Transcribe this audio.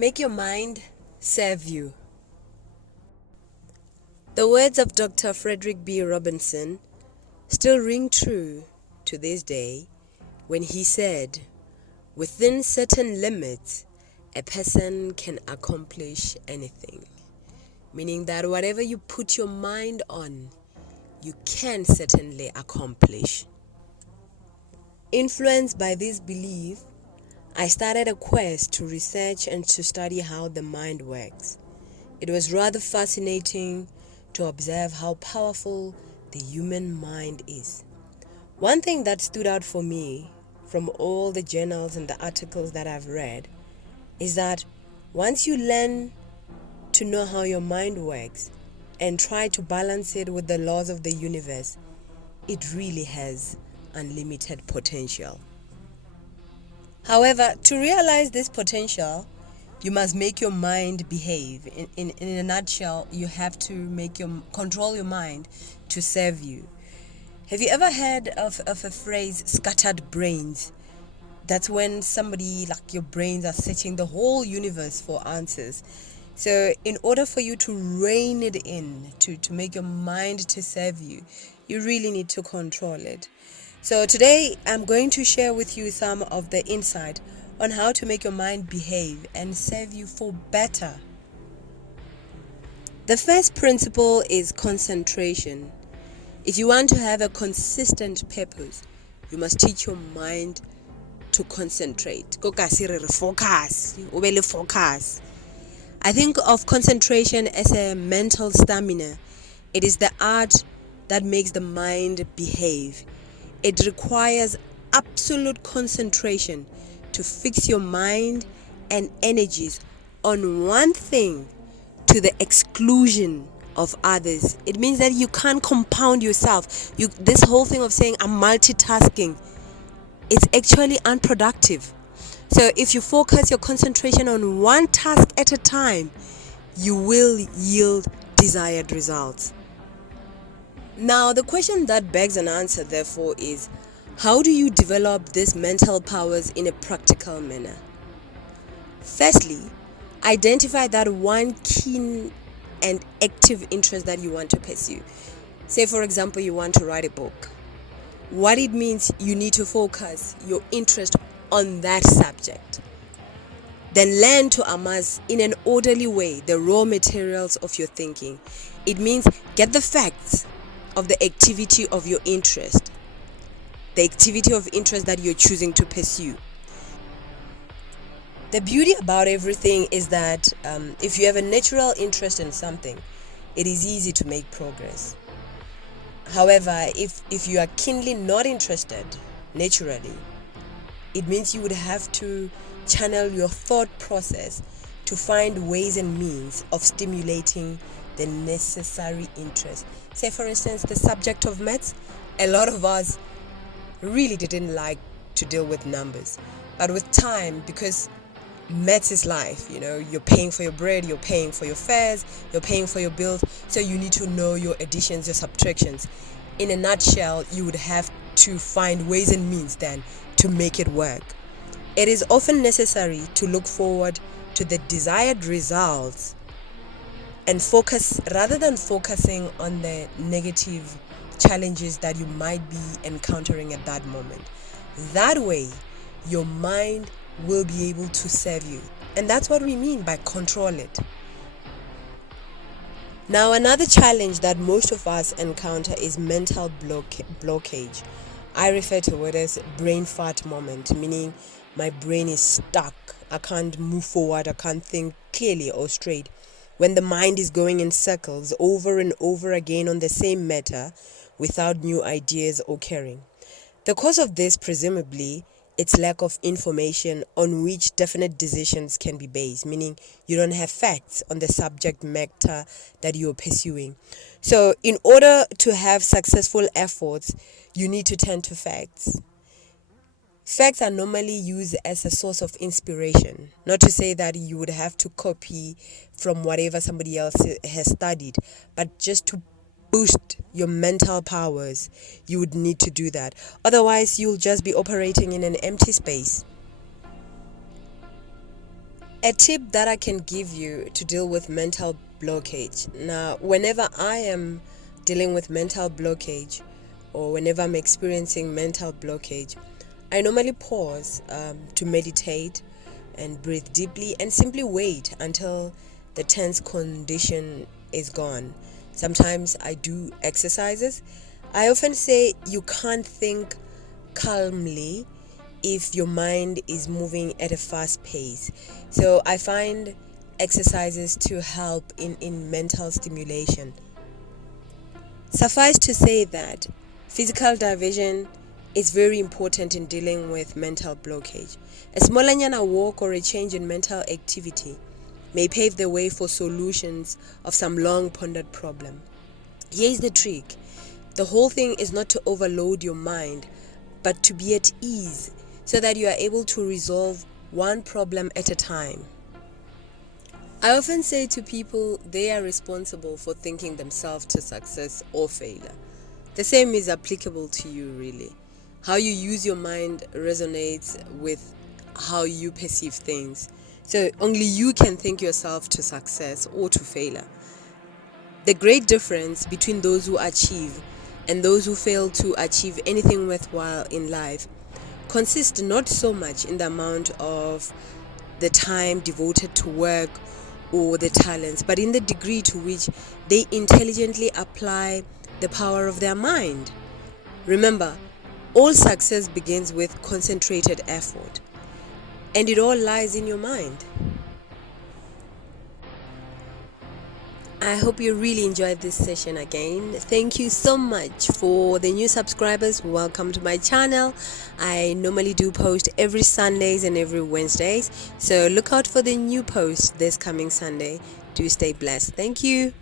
Make your mind serve you. The words of Dr. Frederick B. Robinson still ring true to this day when he said, "Within certain limits, a person can accomplish anything." Meaning that whatever you put your mind on, you can certainly accomplish. Influenced by this belief, I started a quest to research and to study how the mind works. It was rather fascinating to observe how powerful the human mind is. One thing that stood out for me from all the journals and the articles that I've read is that once you learn to know how your mind works and try to balance it with the laws of the universe, it really has unlimited potential. However, to realize this potential, you must make your mind behave. In a nutshell, you have to control your mind to serve you. Have you ever heard of a phrase, scattered brains? That's when somebody, like your brains, are searching the whole universe for answers. So in order for you to rein it in, to make your mind to serve you, you really need to control it. So today I'm going to share with you some of the insight on how to make your mind behave and serve you for better. The first principle is concentration. If you want to have a consistent purpose, you must teach your mind to concentrate. Focus. I think of concentration as a mental stamina. It is the art that makes the mind behave. It requires absolute concentration to fix your mind and energies on one thing to the exclusion of others. It means that you can't compound yourself. This whole thing of saying I'm multitasking, it's actually unproductive. So if you focus your concentration on one task at a time, you will yield desired results. Now, the question that begs an answer, therefore, is how do you develop these mental powers in a practical manner? Firstly, identify that one keen and active interest that you want to pursue. Say, for example, you want to write a book. What it means, you need to focus your interest on that subject. Then learn to amass in an orderly way the raw materials of your thinking. It means get the facts of the activity of your interest, the activity of interest that you're choosing to pursue. The beauty about everything is that if you have a natural interest in something, it is easy to make progress. However, if you are keenly not interested naturally, it means you would have to channel your thought process to find ways and means of stimulating the necessary interest. Say, for instance, the subject of maths. A lot of us really didn't like to deal with numbers. But with time, because maths is life, you're paying for your bread, you're paying for your fares, you're paying for your bills, so you need to know your additions, your subtractions. In a nutshell, you would have to find ways and means then to make it work. It is often necessary to look forward to the desired results and focus rather than focusing on the negative challenges that you might be encountering at that moment. That way, your mind will be able to serve you. And that's what we mean by control it. Now, another challenge that most of us encounter is mental blockage. I refer to it as brain fart moment, meaning my brain is stuck. I can't move forward. I can't think clearly or straight. When the mind is going in circles over and over again on the same matter without new ideas occurring. The cause of this, presumably, it's lack of information on which definite decisions can be based, meaning you don't have facts on the subject matter that you're pursuing. So in order to have successful efforts, you need to turn to facts. Facts are normally used as a source of inspiration. Not to say that you would have to copy from whatever somebody else has studied, but just to boost your mental powers, you would need to do that. Otherwise, you'll just be operating in an empty space. A tip that I can give you to deal with mental blockage. Now, whenever I am dealing with mental blockage or whenever I'm experiencing mental blockage, I normally pause to meditate and breathe deeply and simply wait until the tense condition is gone. Sometimes I do exercises. I often say you can't think calmly if your mind is moving at a fast pace. So I find exercises to help in mental stimulation. Suffice to say that physical diversion is very important in dealing with mental blockage. A small anyana walk or a change in mental activity may pave the way for solutions of some long pondered problem. Here's the trick. The whole thing is not to overload your mind, but to be at ease so that you are able to resolve one problem at a time. I often say to people they are responsible for thinking themselves to success or failure. The same is applicable to you, really. How you use your mind resonates with how you perceive things. So only you can think yourself to success or to failure. The great difference between those who achieve and those who fail to achieve anything worthwhile in life consists not so much in the amount of the time devoted to work or the talents, but in the degree to which they intelligently apply the power of their mind. Remember, all success begins with concentrated effort, and it all lies in your mind. I hope you really enjoyed this session again. Thank you so much for the new subscribers. Welcome to my channel. I normally do post every Sundays and every Wednesdays, so look out for the new post this coming Sunday. Do stay blessed. Thank you.